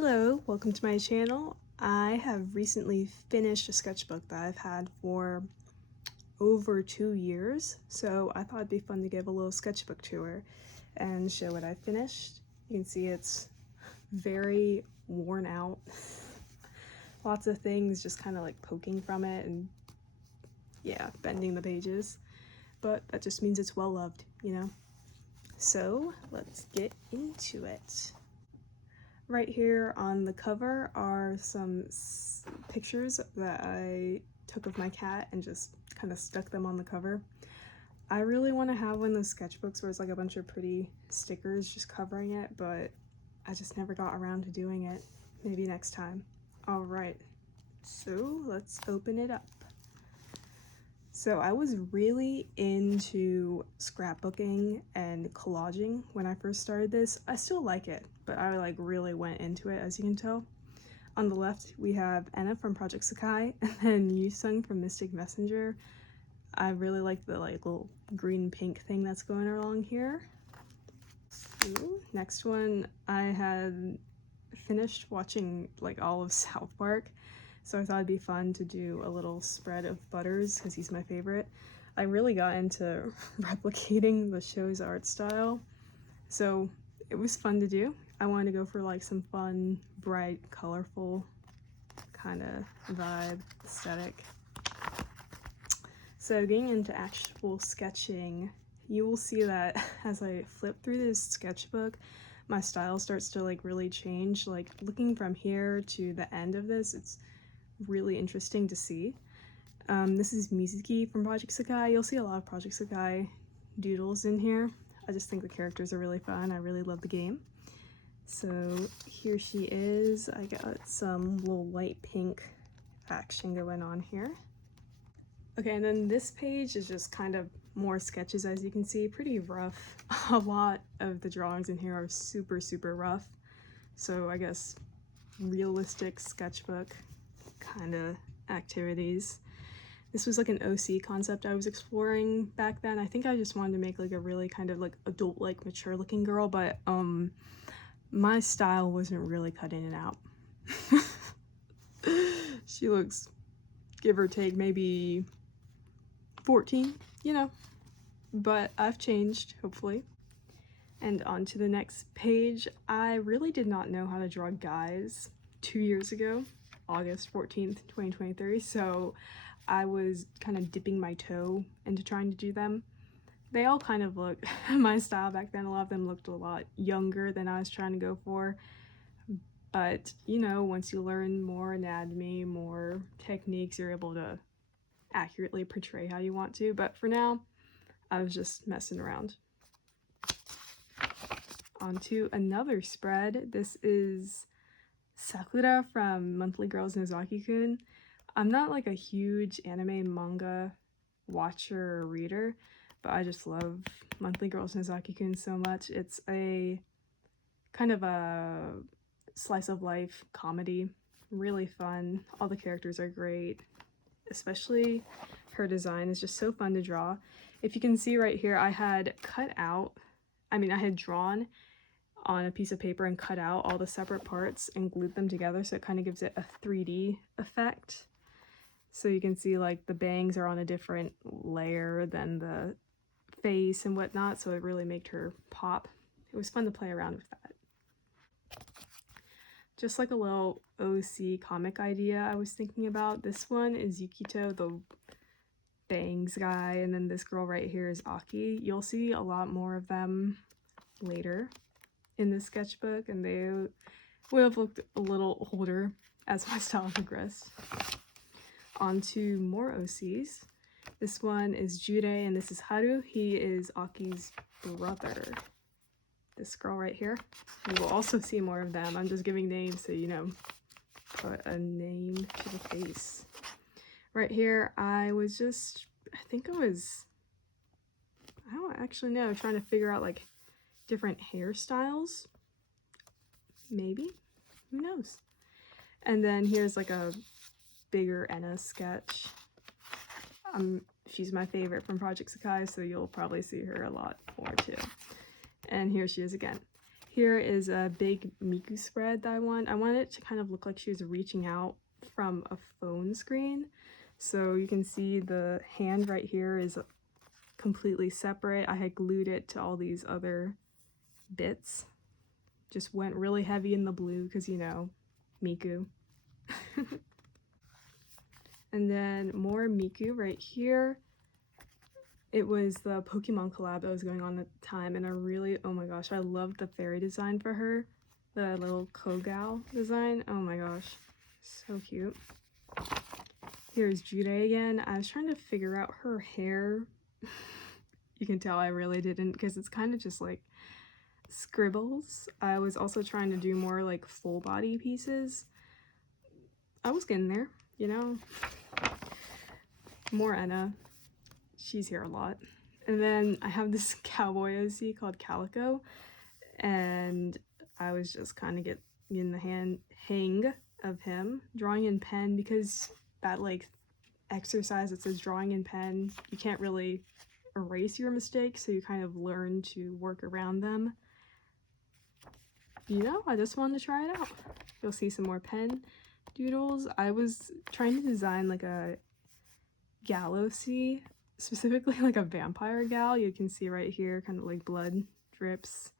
Hello, welcome to my channel. I have recently finished a sketchbook that I've had for over 2 years, so I thought it'd be fun to give a little sketchbook tour and show what I finished. You can see it's very worn out. Lots of things just kind of like poking from it and yeah, bending the pages, but that just means it's well loved, you know? So let's get into it. Right here on the cover are some pictures that I took of my cat and just kind of stuck them on the cover. I really want to have one of those sketchbooks where it's like a bunch of pretty stickers just covering it, but I just never got around to doing it. Maybe next time. Alright, so let's open it up. So I was really into scrapbooking and collaging when I first started this. I still like it, but I like really went into it, as you can tell. On the left we have Anna from Project Sakai and then Yusung from Mystic Messenger. I really like the like little green pink thing that's going along here. Ooh, next one, I had finished watching like all of South Park, so I thought it'd be fun to do a little spread of Butters because he's my favorite. I really got into replicating the show's art style, so it was fun to do. I wanted to go for like some fun, bright, colorful kind of vibe aesthetic. So getting into actual sketching, you will see that as I flip through this sketchbook, my style starts to like really change. Like looking from here to the end of this, it's really interesting to see. This is Mizuki from Project Sakai. You'll see a lot of Project Sakai doodles in here. I just think the characters are really fun. I really love the game. So here she is. I got some little light pink action going on here. Okay, and then this page is just kind of more sketches, as you can see, pretty rough. A lot of the drawings in here are super rough. So I guess realistic sketchbook kind of activities. This was like an OC concept I was exploring back then. I think I just wanted to make like a really kind of like adult, like mature looking girl, but my style wasn't really cutting it out. She looks, give or take, maybe 14, you know, but I've changed, hopefully. And on to the next page. I really did not know how to draw guys 2 years ago, August 14th, 2023, so I was kind of dipping my toe into trying to do them. They all kind of look my style back then. A lot of them looked a lot younger than I was trying to go for, but you know, once you learn more anatomy, more techniques, you're able to accurately portray how you want to. But for now, I was just messing around. Onto another spread. This is Sakura from Monthly Girls Nozaki-kun. I'm not like a huge anime manga watcher or reader, but I just love Monthly Girls Nozaki-kun so much. It's a kind of a slice of life comedy, really fun. All the characters are great, especially her design is just so fun to draw. If you can see right here, I had drawn on a piece of paper and cut out all the separate parts and glued them together, so it kind of gives it a 3D effect. So you can see like the bangs are on a different layer than the face and whatnot, so it really made her pop. It was fun to play around with that. Just like a little OC comic idea I was thinking about. This one is Yukito, the bangs guy, and then this girl right here is Aki. You'll see a lot more of them later in this sketchbook, and they would have looked a little older as my style progressed. On to more OCs. This one is Jude, and this is Haru. He is Aki's brother. This girl right here. You will also see more of them. I'm just giving names so you know, put a name to the face. Right here, I don't actually know, trying to figure out like different hairstyles. Maybe? Who knows? And then here's like a bigger Enna sketch. She's my favorite from Project Sakai, so you'll probably see her a lot more too. And here she is again. Here is a big Miku spread that I want. I want it to kind of look like she was reaching out from a phone screen. So you can see the hand right here is completely separate. I had glued it to all these other bits. Just went really heavy in the blue because, you know, Miku. And then more Miku right here. It was the Pokemon collab that was going on at the time, and I really, oh my gosh, I loved the fairy design for her. The little Kogal design. Oh my gosh, so cute. Here's Jude again. I was trying to figure out her hair. You can tell I really didn't, because it's kind of just like scribbles. I was also trying to do more like full body pieces. I was getting there, you know. More Enna. She's here a lot. And then I have this cowboy OC called Calico, and I was just kind of getting the hang of him drawing in pen, because that like exercise that says drawing in pen, you can't really erase your mistakes, so you kind of learn to work around them. You know, I just wanted to try it out. You'll see some more pen doodles. I was trying to design like a gal OC, specifically like a vampire gal. You can see right here kind of like blood drips.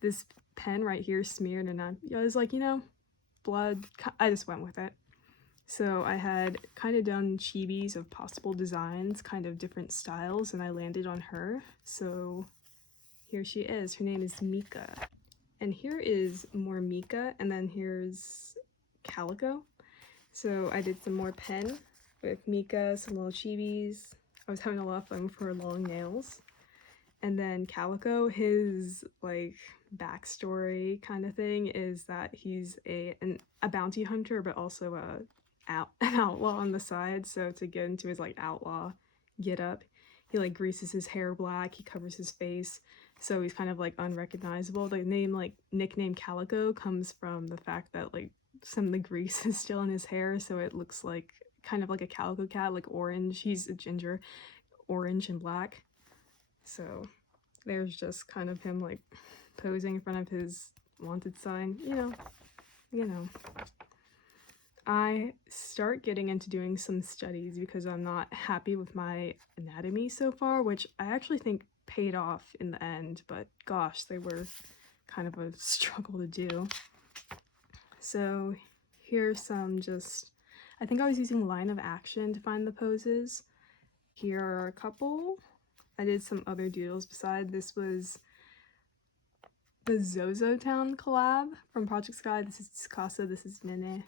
This pen right here smeared, and I was like, you know, blood. I just went with it. So I had kind of done chibis of possible designs, kind of different styles, and I landed on her. So here she is. Her name is Mika. And here is more Mika, and then here's Calico. So I did some more pen with Mika, some little chibis. I was having a lot of fun with her long nails. And then Calico, his like backstory kind of thing is that he's a bounty hunter, but also an outlaw on the side. So to get into his like outlaw get up, he like greases his hair black, he covers his face, so he's kind of like unrecognizable. The name, like nickname Calico, comes from the fact that like some of the grease is still in his hair, so it looks like kind of like a calico cat, like orange. He's a ginger, orange and black. So there's just kind of him like posing in front of his wanted sign, you know. I start getting into doing some studies because I'm not happy with my anatomy so far, which I actually think paid off in the end, but gosh, they were kind of a struggle to do. So here's some just, I think I was using line of action to find the poses. Here are a couple. I did some other doodles beside. This was the Zozo Town collab from Project Sky. This is Tsukasa, this is Nene.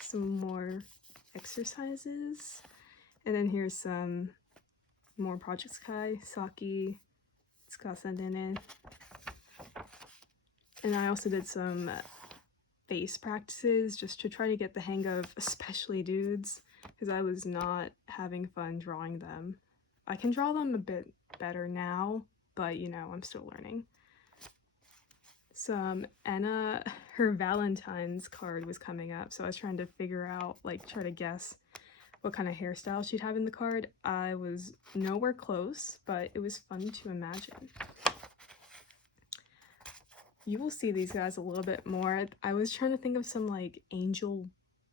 Some more exercises. And then here's some more Project Sky, Saki, Tsukasa, Nene. And I also did some face practices just to try to get the hang of especially dudes, because I was not having fun drawing them. I can draw them a bit better now, but you know, I'm still learning. Some Enna, her Valentine's card was coming up, so I was trying to figure out, like, try to guess what kind of hairstyle she'd have in the card. I was nowhere close, but it was fun to imagine. You will see these guys a little bit more. I was trying to think of some like angel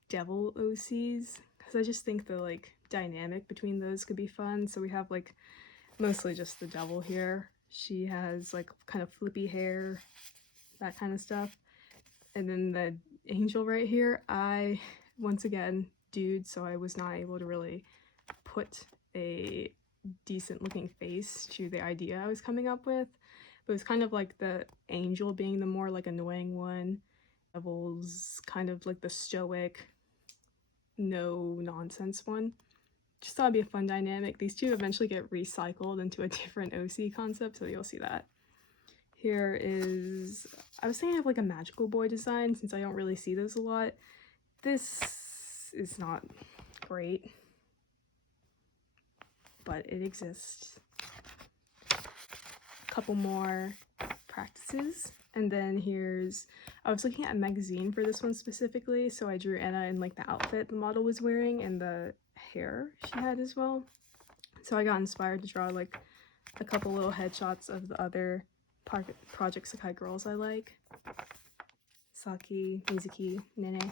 devil OCs, because I just think the like dynamic between those could be fun. So we have like mostly just the devil here. She has like kind of flippy hair, that kind of stuff. And then the angel right here, I, once again, dude, so I was not able to really put a decent looking face to the idea I was coming up with. But it was kind of like the angel being the more like annoying one. Devil's kind of like the stoic, no nonsense one. Just thought it'd be a fun dynamic. These two eventually get recycled into a different OC concept, so you'll see that. Here is, I was thinking of like a magical boy design since I don't really see those a lot. This is not great, but it exists. Couple more practices, and then here's, I was looking at a magazine for this one specifically, so I drew Enna in like the outfit the model was wearing and the hair she had as well. So I got inspired to draw like a couple little headshots of the other Project Sakai girls I like. Saki, Mizuki, Nene.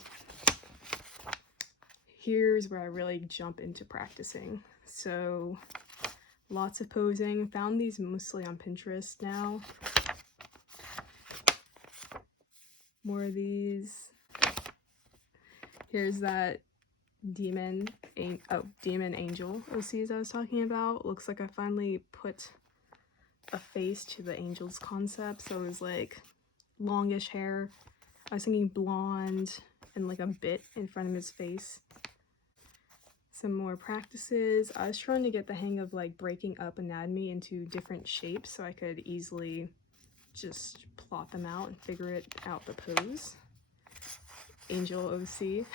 Here's where I really jump into practicing. So lots of posing. Found these mostly on Pinterest now. More of these. Here's that demon angel OCs I was talking about. Looks like I finally put a face to the angel's concept. So it was like longish hair. I was thinking blonde and like a bit in front of his face. Some more practices. I was trying to get the hang of like breaking up anatomy into different shapes so I could easily just plot them out and figure it out the pose. Angel OC.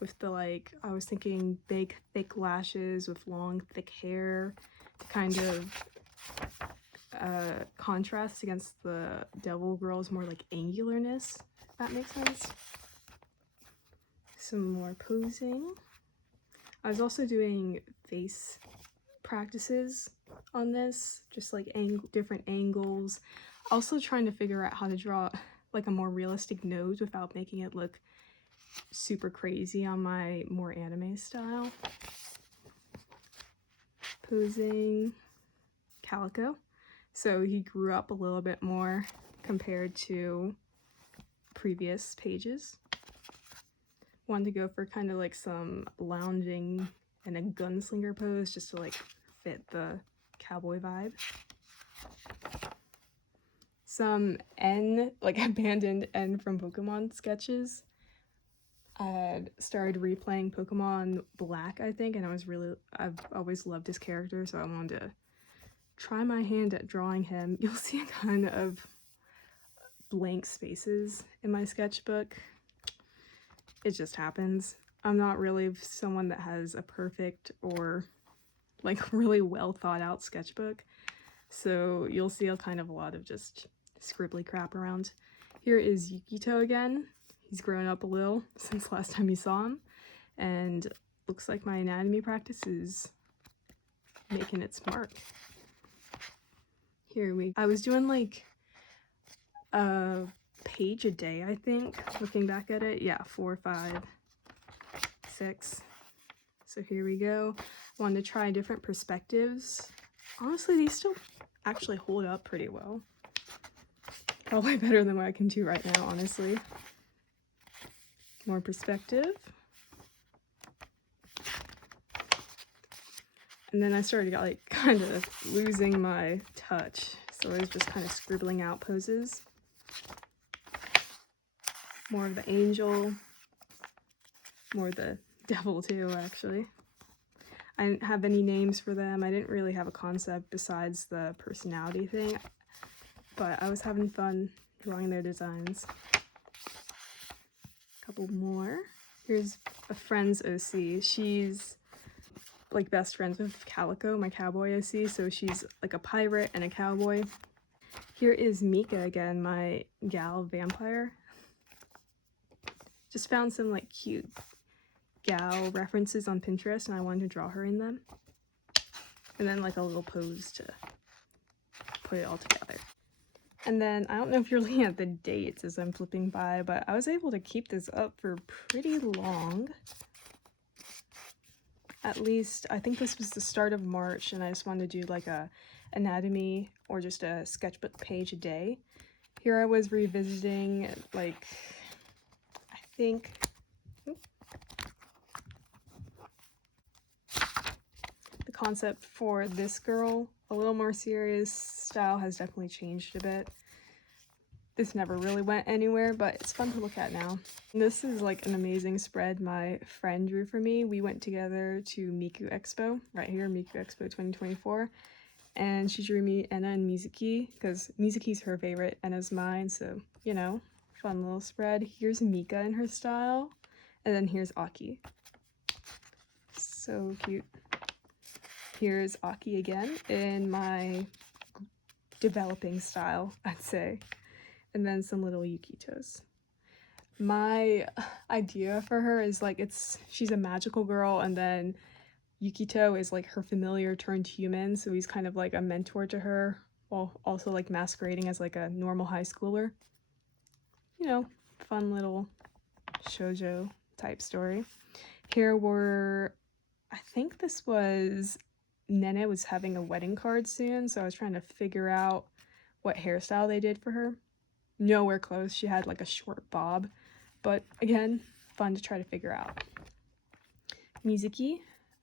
With the like, I was thinking big thick lashes with long thick hair to kind of contrast against the devil girl's more like angularness, if that makes sense. Some more posing. I was also doing face practices on this, just like different angles. Also trying to figure out how to draw like a more realistic nose without making it look super crazy on my more anime style. Posing. Calico. So he grew up a little bit more compared to previous pages. Wanted to go for kind of like some lounging and a gunslinger pose just to like fit the cowboy vibe. Some like abandoned N from Pokemon sketches. I had started replaying Pokemon Black, I think, and I've always loved his character, so I wanted to try my hand at drawing him. You'll see a kind of blank spaces in my sketchbook. It just happens. I'm not really someone that has a perfect or like really well thought out sketchbook, so you'll see a lot of just scribbly crap around. Here is Yukito again. He's grown up a little since last time you saw him, and looks like my anatomy practice is making its mark. I was doing like a page a day, I think, looking back at it. Yeah, 4, 5, 6. So here we go. Wanted to try different perspectives. Honestly, these still actually hold up pretty well. Probably better than what I can do right now, honestly. More perspective. And then I started like kind of losing my touch. So I was just kind of scribbling out poses. More of the angel. More of the devil too, actually. I didn't have any names for them. I didn't really have a concept besides the personality thing. But I was having fun drawing their designs. Couple more. Here's a friend's OC. She's like best friends with Calico, my cowboy OC, so she's like a pirate and a cowboy. Here is Mika again, my gal vampire. Just found some like cute gal references on Pinterest and I wanted to draw her in them. And then like a little pose to put it all together. And then, I don't know if you're looking at the dates as I'm flipping by, but I was able to keep this up for pretty long. At least, I think this was the start of March, and I just wanted to do like a anatomy or just a sketchbook page a day. Here I was revisiting, like, I think... the concept for this girl. A little more serious style has definitely changed a bit. This never really went anywhere, but it's fun to look at now. And this is like an amazing spread my friend drew for me. We went together to Miku Expo, right here, Miku Expo 2024. And she drew me Enna and Mizuki, because Mizuki's her favorite, Enna's mine, so, you know, fun little spread. Here's Mika in her style, and then here's Aki. So cute. Here's Aki again in my developing style, I'd say. And then some little Yukitos. My idea for her is like she's a magical girl, and then Yukito is like her familiar turned human, so he's kind of like a mentor to her while also like masquerading as like a normal high schooler. You know, fun little shoujo type story. Here were, I think this was, Nene was having a wedding card soon, so I was trying to figure out what hairstyle they did for her. Nowhere close. She had like a short bob, but again, fun to try to figure out. Mizuki,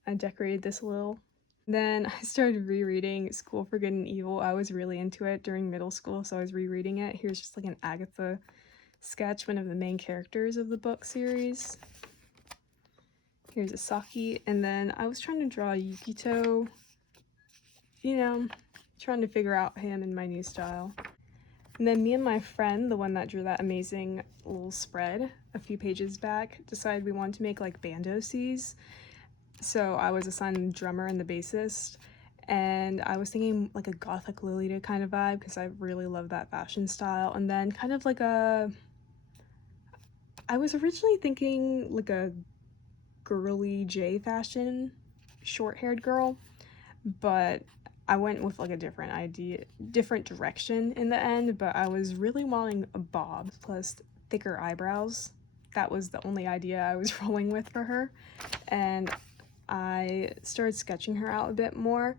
I decorated this a little. Then I started rereading School for Good and Evil. I was really into it during middle school, so I was rereading it. Here's just like an Agatha sketch, one of the main characters of the book series. Here's Asaki, and then I was trying to draw Yukito, you know, trying to figure out him in my new style. And then me and my friend, the one that drew that amazing little spread a few pages back, decided we wanted to make like band OCs. So I was assigned the drummer and the bassist, and I was thinking like a gothic Lolita kind of vibe because I really love that fashion style. And then kind of like I was originally thinking like a girly J fashion, short-haired girl, but I went with like a different direction in the end, but I was really wanting a bob plus thicker eyebrows. That was the only idea I was rolling with for her, and I started sketching her out a bit more.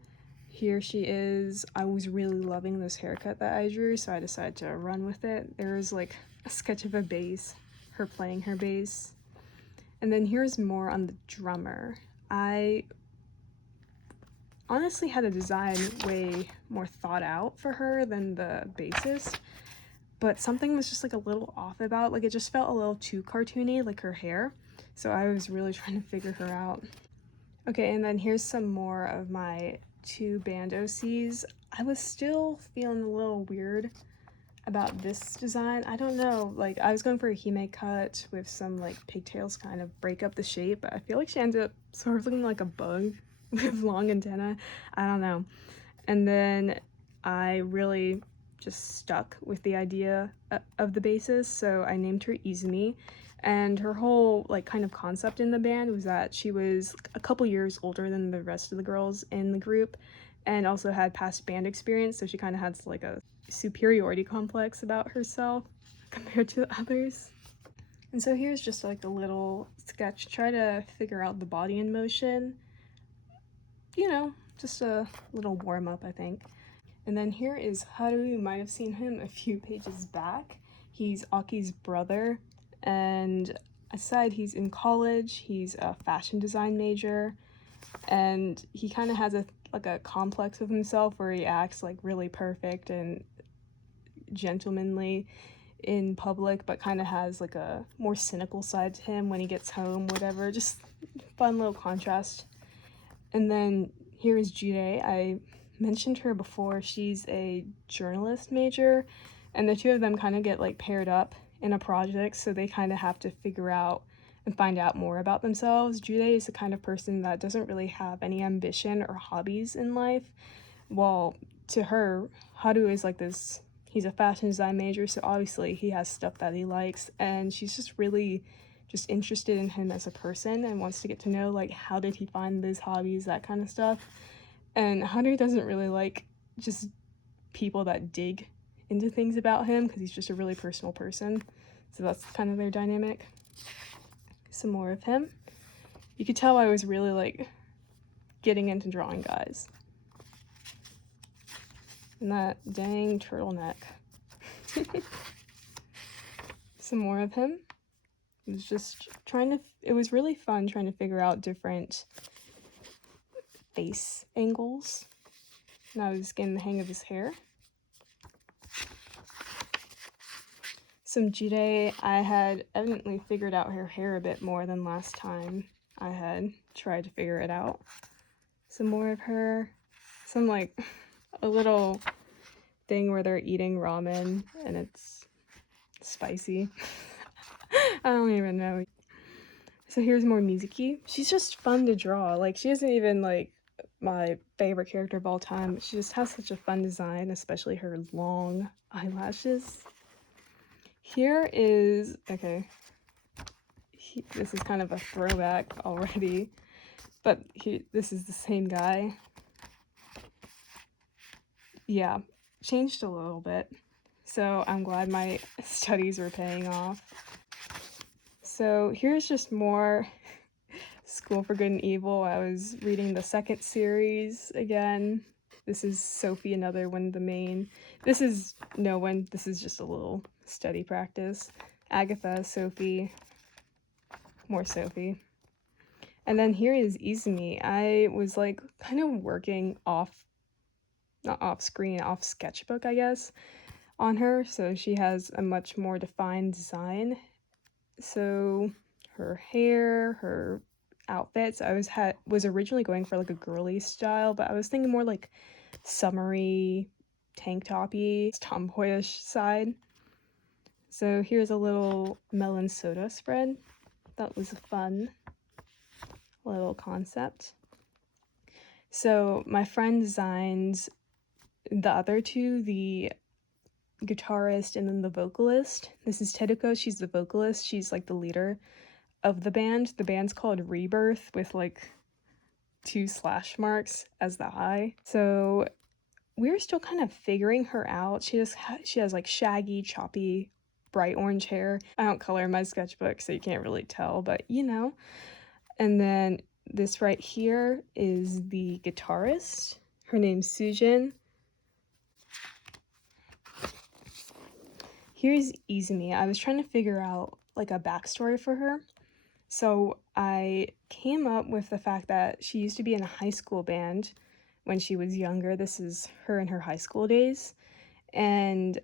Here she is. I was really loving this haircut that I drew, so I decided to run with it. There's like a sketch of a bass, her playing her bass. And then here's more on the drummer. I honestly had a design way more thought out for her than the bassist, but something was just like a little off about, like it just felt a little too cartoony, like her hair. So I was really trying to figure her out. Okay, and then here's some more of my 2 band OCs. I was still feeling a little weird about this design. I don't know, like I was going for a hime cut with some like pigtails kind of break up the shape, but I feel like she ended up sort of looking like a bug with long antenna. I don't know. And then I really just stuck with the idea of the bassist, so I named her Izumi. And her whole like kind of concept in the band was that she was a couple years older than the rest of the girls in the group, and also had past band experience, so she kind of had like a superiority complex about herself compared to the others. And so here's just like a little sketch, try to figure out the body in motion, you know, just a little warm-up, I think. And then here is Haru. You might have seen him a few pages back. He's Aki's brother, and aside he's in college, he's a fashion design major, and he kind of has a complex of himself where he acts like really perfect and gentlemanly in public, but kind of has like a more cynical side to him when he gets home, whatever. Just fun little contrast. And then here is Jide. I mentioned her before. She's a journalist major, and the two of them kind of get like paired up in a project, so they kind of have to figure out and find out more about themselves. Jide is the kind of person that doesn't really have any ambition or hobbies in life, while to her, Haru is like this, he's a fashion design major, so obviously he has stuff that he likes, and she's just really just interested in him as a person and wants to get to know like how did he find these hobbies, that kind of stuff. And Haru doesn't really like just people that dig into things about him because he's just a really personal person, so that's kind of their dynamic. Some more of him. You could tell I was really like getting into drawing guys. And that dang turtleneck. Some more of him. It was just it was really fun trying to figure out different face angles. And I was getting the hang of his hair. Some Jide, I had evidently figured out her hair a bit more than last time I had tried to figure it out. Some more of her. Some like a little thing where they're eating ramen and it's spicy. I don't even know. So here's more Mizuki. She's just fun to draw. Like, she isn't even like my favorite character of all time, but she just has such a fun design, especially her long eyelashes. Here is, okay, this is kind of a throwback already, But this is the same guy. Yeah, changed a little bit. So I'm glad my studies are paying off. So here's just more School for Good and Evil. I was reading the second series again. This is Sophie, another one, the main. This is no one. This is just a little study practice. Agatha, Sophie, more Sophie. And then here is Izumi. I was like kind of working not off screen, off sketchbook, I guess, on her. So she has a much more defined design. So her hair, her outfits, I was originally going for like a girly style, but I was thinking more like summery, tank toppy, tomboyish side. So here's a little melon soda spread. That was a fun little concept. So my friend designed the other two, the guitarist and then the vocalist. This is Teruko. She's the vocalist. She's like the leader of the band. The band's called Rebirth with like 2 slash marks as the I. So we're still kind of figuring her out. She has like shaggy, choppy, bright orange hair. I don't color my sketchbook, so you can't really tell, but you know. And then this right here is the guitarist. Her name's Sujin. Here's Izumi. I was trying to figure out like a backstory for her. So I came up with the fact that she used to be in a high school band when she was younger. This is her in her high school days. And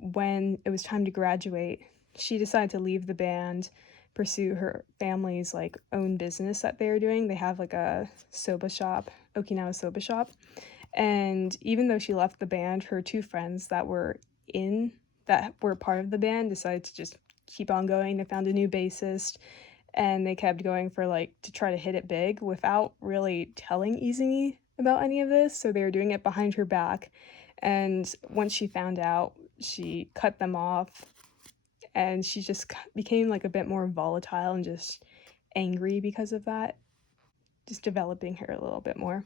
when it was time to graduate, she decided to leave the band, pursue her family's like own business that they were doing. They have like a soba shop, Okinawa soba shop. And even though she left the band, her 2 friends that were part of the band decided to just keep on going. They found a new bassist and they kept going for like to try to hit it big without really telling Izumi about any of this. So they were doing it behind her back. And once she found out, she cut them off and she just became like a bit more volatile and just angry because of that. Just developing her a little bit more.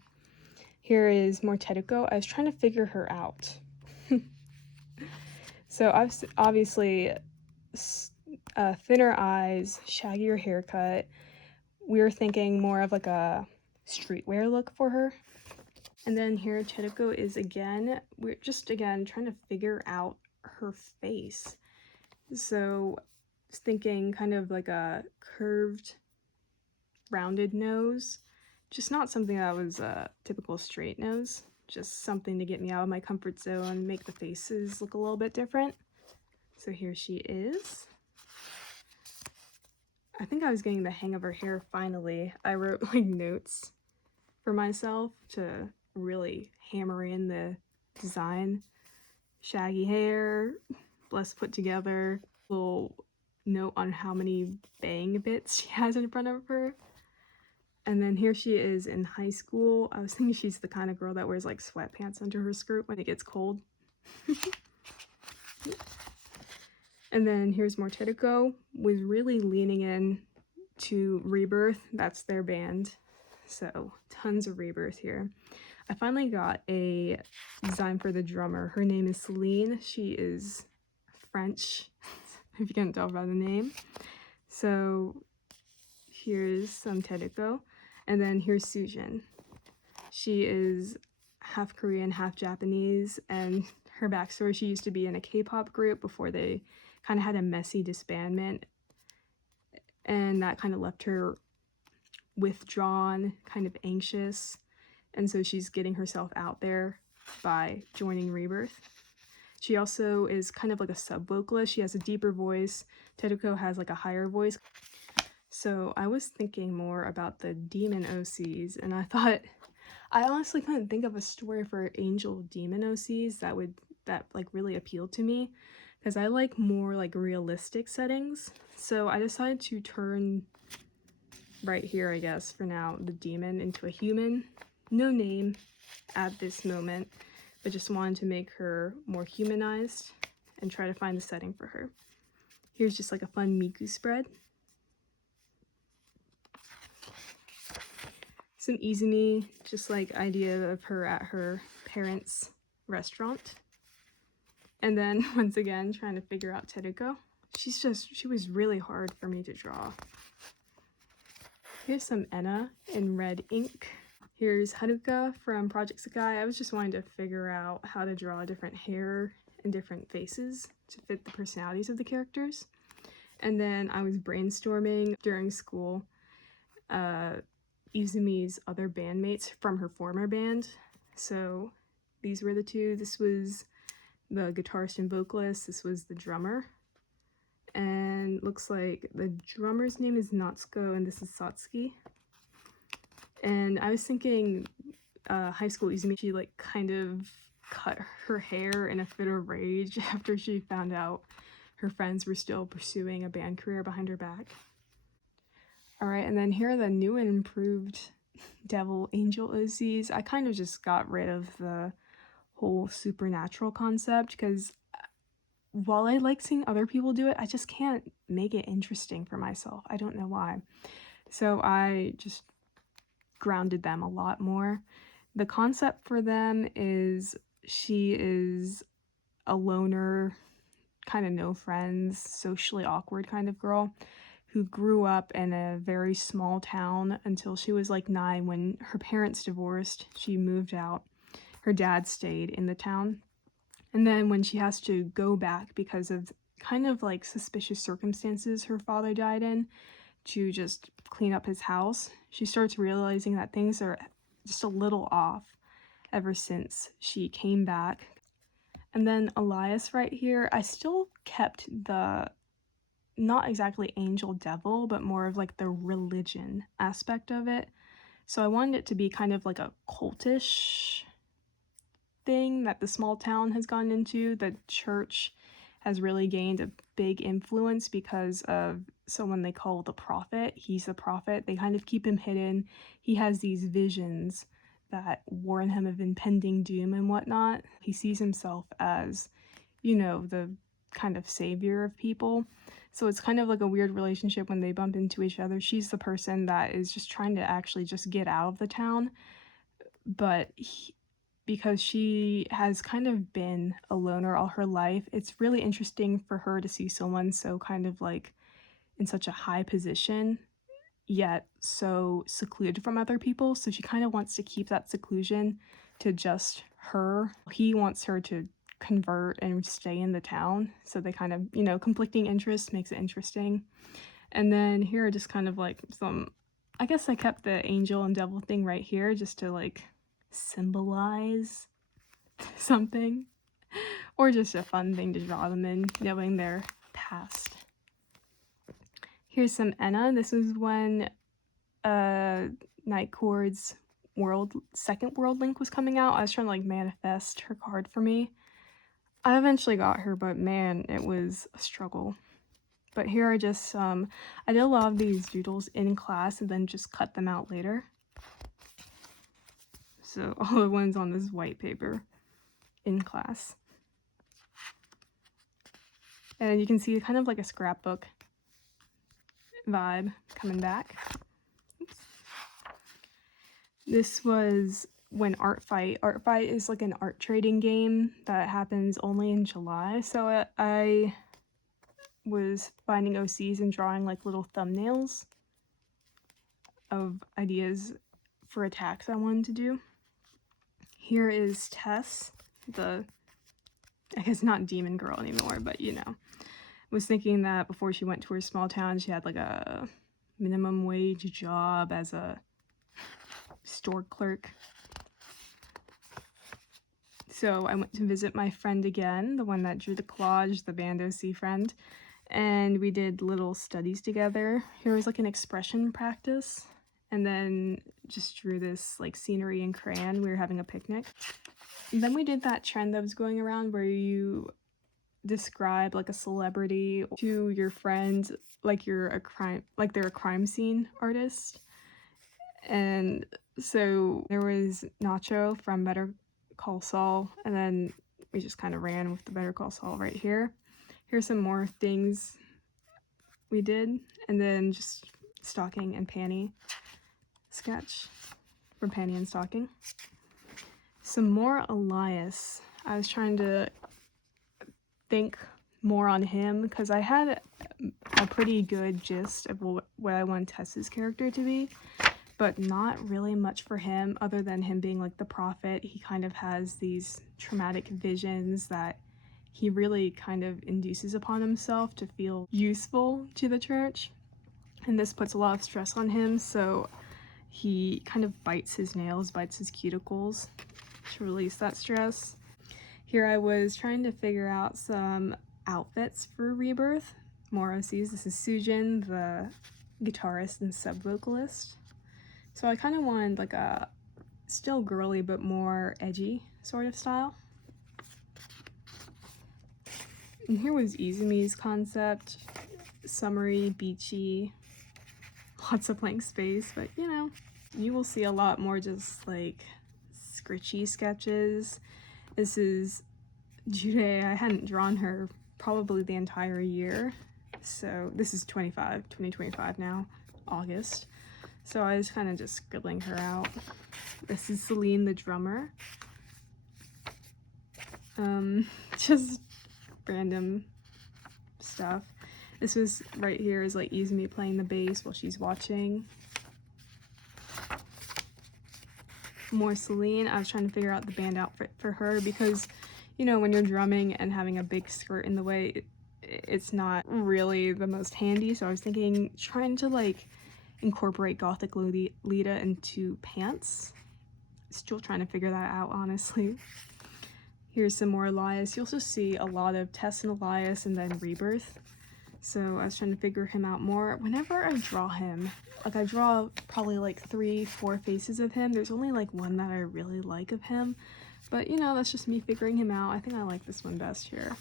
Here is more Teruko. I was trying to figure her out. So obviously thinner eyes, shaggier haircut. We were thinking more of like a streetwear look for her. And then here Teruko is again, we're just again trying to figure out her face. So I was thinking kind of like a curved, rounded nose. Just not something that was a typical straight nose. Just something to get me out of my comfort zone, make the faces look a little bit different. So here she is. I think I was getting the hang of her hair finally. I wrote like notes for myself to really hammer in the design. Shaggy hair, less put together. Little note on how many bang bits she has in front of her. And then here she is in high school. I was thinking she's the kind of girl that wears like sweatpants under her skirt when it gets cold. And then here's more Teruko, was really leaning in to Rebirth. That's their band. So tons of Rebirth here. I finally got a design for the drummer. Her name is Celine. She is French, if you can't tell by the name. So here's some Teruko. And then here's Sujin. She is half Korean, half Japanese, and her backstory, she used to be in a K-pop group before they kind of had a messy disbandment, and that kind of left her withdrawn, kind of anxious, and so she's getting herself out there by joining Rebirth. She also is kind of like a sub-vocalist. She has a deeper voice. Teruko has like a higher voice. So I was thinking more about the demon OCs, and I thought, I honestly couldn't think of a story for angel demon OCs that like really appealed to me, because I like more like realistic settings. So I decided to turn right here, I guess, for now, the demon into a human. No name at this moment, but just wanted to make her more humanized and try to find the setting for her. Here's just like a fun Miku spread. Some Izumi, just like idea of her at her parents' restaurant. And then once again, trying to figure out Teruko. She was really hard for me to draw. Here's some Enna in red ink. Here's Haruka from Project Sakai. I was just wanting to figure out how to draw different hair and different faces to fit the personalities of the characters. And then I was brainstorming during school Izumi's other bandmates from her former band. So these were the two. This was the guitarist and vocalist. This was the drummer. And looks like the drummer's name is Natsuko and this is Satsuki. And I was thinking high school Izumi, she like kind of cut her hair in a fit of rage after she found out her friends were still pursuing a band career behind her back. Alright, and then here are the new and improved Devil Angel OCs. I kind of just got rid of the whole supernatural concept because while I like seeing other people do it, I just can't make it interesting for myself. I don't know why. So I just grounded them a lot more. The concept for them is she is a loner, kind of no friends, socially awkward kind of girl who grew up in a very small town until she was like 9. When her parents divorced, she moved out. Her dad stayed in the town. And then when she has to go back because of kind of like suspicious circumstances her father died in to just clean up his house, she starts realizing that things are just a little off ever since she came back. And then Elias right here, I still kept the not exactly angel devil, but more of like the religion aspect of it. So I wanted it to be kind of like a cultish thing that the small town has gone into. The church has really gained a big influence because of someone they call the prophet. He's the prophet. They kind of keep him hidden. He has these visions that warn him of impending doom and whatnot. He sees himself as, you know, the kind of savior of people. So it's kind of like a weird relationship when they bump into each other. She's the person that is just trying to actually just get out of the town, but because she has kind of been a loner all her life, it's really interesting for her to see someone so kind of like in such a high position yet so secluded from other people. So she kind of wants to keep that seclusion to just her. He wants her to convert and stay in the town, so they kind of, you know, conflicting interests makes it interesting. And then here are just kind of like some, I guess I kept the angel and devil thing right here just to like symbolize something, or just a fun thing to draw them in, knowing their past. Here's some Enna. This is when Night Chord's second world link was coming out. I was trying to like manifest her card for me. I eventually got her, but man, it was a struggle. But here are just some, I did a lot of these doodles in class and then just cut them out later. So all the ones on this white paper in class. And you can see kind of like a scrapbook vibe coming back. Oops. This was when Art Fight is like an art trading game that happens only in July. So I was finding OCs and drawing like little thumbnails of ideas for attacks I wanted to do. Here is Tess, the, I guess not demon girl anymore, but you know, was thinking that before she went to her small town, she had like a minimum wage job as a store clerk. So I went to visit my friend again, the one that drew the collage, the band OC friend, and we did little studies together. Here was like an expression practice, and then just drew this like scenery in crayon. We were having a picnic. And then we did that trend that was going around where you describe like a celebrity to your friend like you're a crime, like they're a crime scene artist. And so there was Nacho from Better Call Saul, and then we just kind of ran with the Better Call Saul right here. Here's some more things we did, and then just stocking and panty sketch. companion stocking. Some more Elias. I was trying to think more on him because I had a pretty good gist of what I want Tess's character to be, but not really much for him other than him being like the prophet. He kind of has these traumatic visions that he really kind of induces upon himself to feel useful to the church, and this puts a lot of stress on him, so he kind of bites his nails, bites his cuticles to release that stress. Here I was trying to figure out some outfits for Rebirth. More OCs. This is Sujin, the guitarist and sub-vocalist. So I kind of wanted like a still girly but more edgy sort of style. And here was Izumi's concept. Summery, beachy, lots of blank space, but you know, you will see a lot more just like scritchy sketches. This is Jude. I hadn't drawn her probably the entire year, so this is 2025 now, August, so I was kind of just scribbling her out. This is Celine, the drummer. Just random stuff. This was right here is like Izumi playing the bass while she's watching. More Celine. I was trying to figure out the band outfit for her because, you know, when you're drumming and having a big skirt in the way, it's not really the most handy, so I was thinking trying to like incorporate Gothic Lolita into pants. Still trying to figure that out, honestly. Here's some more Elias. You'll also see a lot of Tess and Elias and then Rebirth, so I was trying to figure him out more. Whenever I draw him, like I draw probably like 3-4 faces of him, there's only like one that I really like of him, but you know, that's just me figuring him out. I think I like this one best here.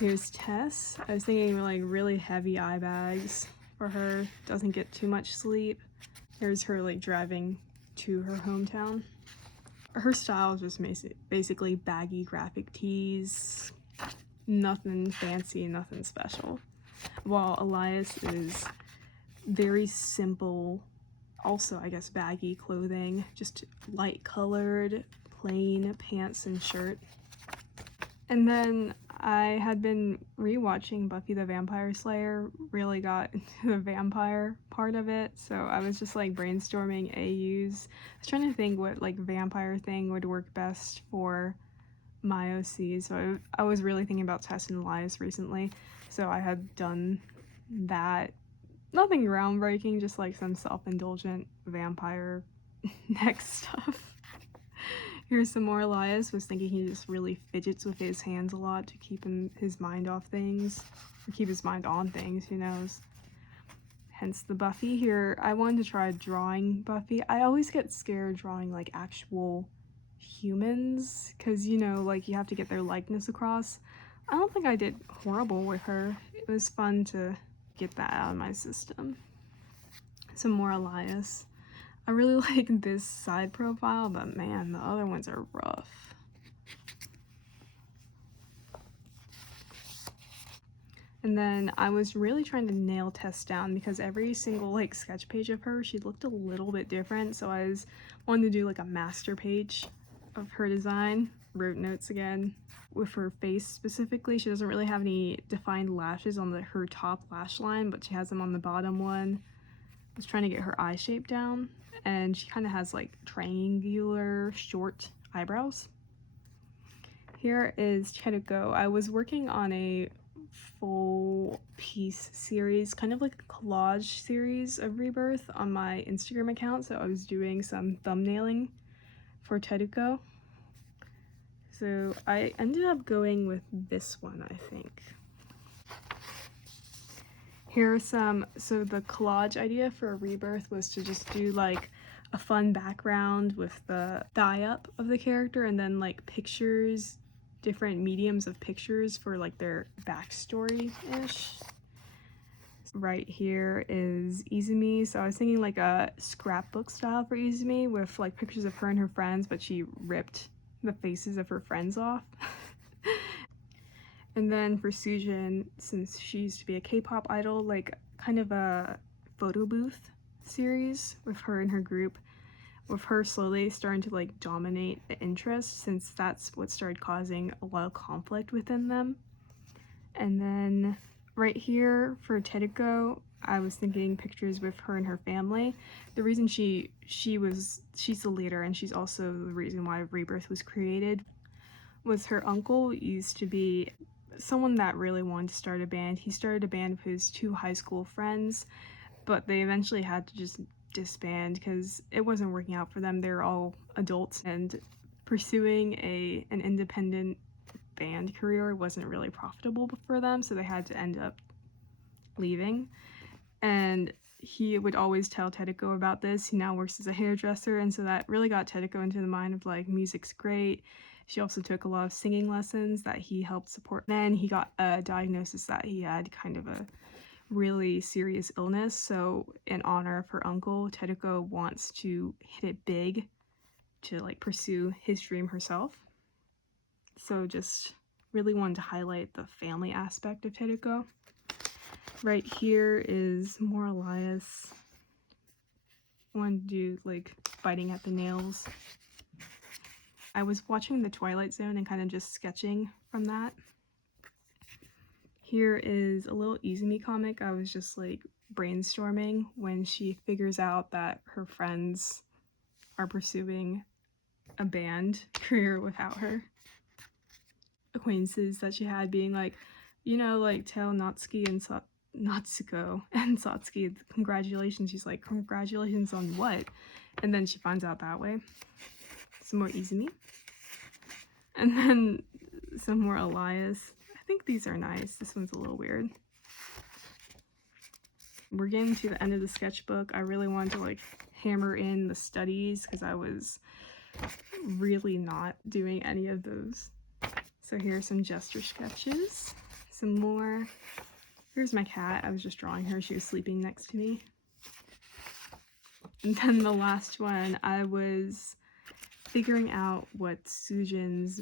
Here's Tess. I was thinking like really heavy eye bags for her, doesn't get too much sleep. Here's her like driving to her hometown. Her style is just basically baggy graphic tees, nothing fancy, nothing special. While Elias is very simple, also I guess baggy clothing, just light colored, plain pants and shirt. And then I had been rewatching Buffy the Vampire Slayer, really got into the vampire part of it, so I was just like brainstorming AUs. I was trying to think what like vampire thing would work best for my OC, so I was really thinking about Tess and Elias recently, so I had done that. Nothing groundbreaking, just like some self-indulgent vampire neck stuff. Here's some more Elias. Was thinking he just really fidgets with his hands a lot to keep his mind off things, or keep his mind on things, who knows. Hence the Buffy. Here I wanted to try drawing Buffy. I always get scared drawing like actual humans because, you know, like you have to get their likeness across. I don't think I did horrible with her. It was fun to get that out of my system. Some more Elias. I really like this side profile, but man, the other ones are rough. And then I was really trying to nail Tess down because every single like sketch page of her, she looked a little bit different, so I wanted to do like a master page of her design. Wrote notes again. With her face specifically, she doesn't really have any defined lashes on her top lash line, but she has them on the bottom one. I was trying to get her eye shape down, and she kind of has like triangular short eyebrows. Here is Cheruko. I was working on a full piece series, kind of like a collage series of Rebirth on my Instagram account, so I was doing some thumbnailing for Cheruko. So I ended up going with this one, I think. Here are some, so the collage idea for a Rebirth was to just do like a fun background with the thigh up of the character and then like pictures, different mediums of pictures for like their backstory-ish. Right here is Izumi, so I was thinking like a scrapbook style for Izumi with like pictures of her and her friends, but she ripped the faces of her friends off. And then for Sujin, since she used to be a K-pop idol, like kind of a photo booth series with her and her group. with her slowly starting to like dominate the interest, since that's what started causing a lot of conflict within them. And then right here for Tetsuko, I was thinking pictures with her and her family. The reason she's the leader, and she's also the reason why Rebirth was created, was her uncle used to be someone that really wanted to start a band. He started a band with his 2 high school friends, but they eventually had to just disband because it wasn't working out for them. They were all adults, and pursuing an independent band career wasn't really profitable for them, so they had to end up leaving. And he would always tell Tetsuko about this. He now works as a hairdresser, and so that really got Tetsuko into the mind of like, music's great. She also took a lot of singing lessons that he helped support. Then he got a diagnosis that he had kind of a really serious illness, so in honor of her uncle, Tetsuko wants to hit it big to like pursue his dream herself. So just really wanted to highlight the family aspect of Tetsuko. Right here is more Elias. Wanted to do like biting at the nails. I was watching The Twilight Zone and kind of just sketching from that. Here is a little Izumi comic. I was just like brainstorming when she figures out that her friends are pursuing a band career without her. Acquaintances that she had being like, you know, like tell Natsuki and Natsuko and Satsuki, congratulations. She's like, congratulations on what? And then she finds out that way. Some more Izumi. And then some more Elias. I think these are nice. This one's a little weird. We're getting to the end of the sketchbook. I really wanted to like hammer in the studies because I was really not doing any of those. So here's some gesture sketches. Some more. Here's my cat. I was just drawing her. She was sleeping next to me. And then the last one, I was figuring out what Sujin's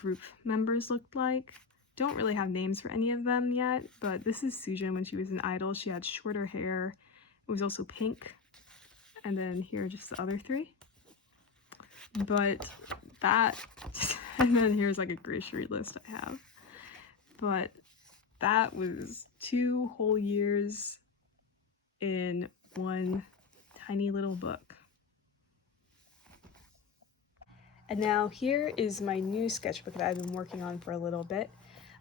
group members looked like. Don't really have names for any of them yet, but this is Sujin when she was an idol. She had shorter hair. It was also pink. And then here are just the other 3. But that, and then here's like a grocery list I have. But that was 2 whole years in one tiny little book. And now here is my new sketchbook that I've been working on for a little bit.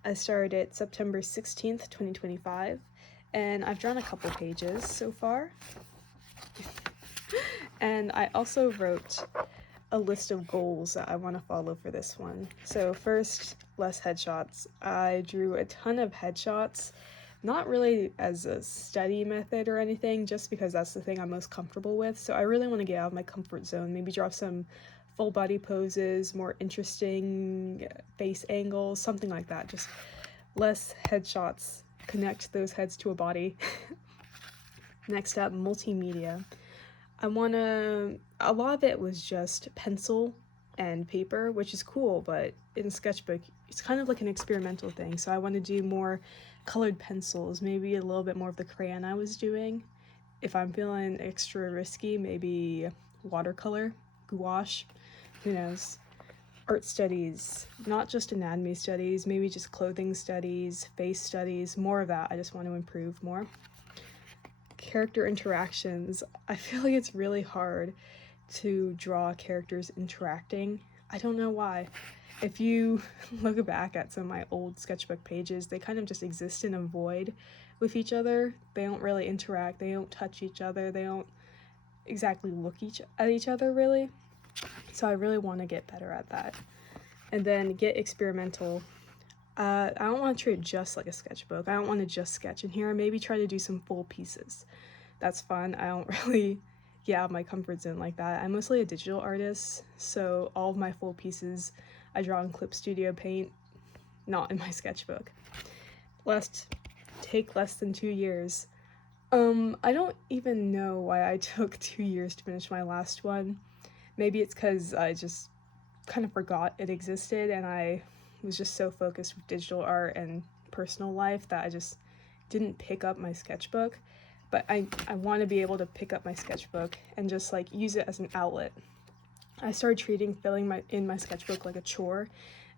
I started it September 16th, 2025, and I've drawn a couple pages so far. And I also wrote a list of goals that I want to follow for this one. So first, less headshots. I drew a ton of headshots, not really as a study method or anything, just because that's the thing I'm most comfortable with. So I really want to get out of my comfort zone, maybe draw some full body poses, more interesting face angles, something like that. Just less headshots, connect those heads to a body. Next up, multimedia. A lot of it was just pencil and paper, which is cool, but in sketchbook, it's kind of like an experimental thing. So I want to do more colored pencils, maybe a little bit more of the crayon I was doing. If I'm feeling extra risky, maybe watercolor, gouache, who knows. Art studies, not just anatomy studies, maybe just clothing studies, face studies, more of that. I just want to improve more. Character interactions. I feel like it's really hard to draw characters interacting. I don't know why. If you look back at some of my old sketchbook pages, they kind of just exist in a void with each other. They don't really interact, they don't touch each other, they don't exactly look at each other really. So I really want to get better at that. And then get experimental. I don't want to treat it just like a sketchbook. I don't want to just sketch in here. Maybe try to do some full pieces. That's fun. I don't really get out of my comfort zone like that. I'm mostly a digital artist, so all of my full pieces I draw in Clip Studio Paint, not in my sketchbook. Take less than 2 years. I don't even know why I took 2 years to finish my last one. Maybe it's because I just kind of forgot it existed and I was just so focused with digital art and personal life that I just didn't pick up my sketchbook. but I want to be able to pick up my sketchbook and just like use it as an outlet. I started treating filling my sketchbook like a chore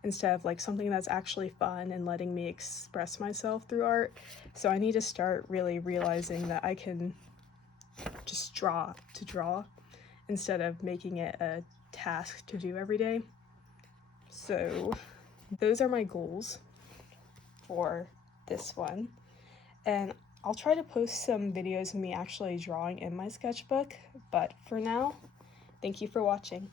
instead of like something that's actually fun and letting me express myself through art. So I need to start really realizing that I can just draw to draw instead of making it a task to do every day. So those are my goals for this one. And I'll try to post some videos of me actually drawing in my sketchbook, but for now, thank you for watching.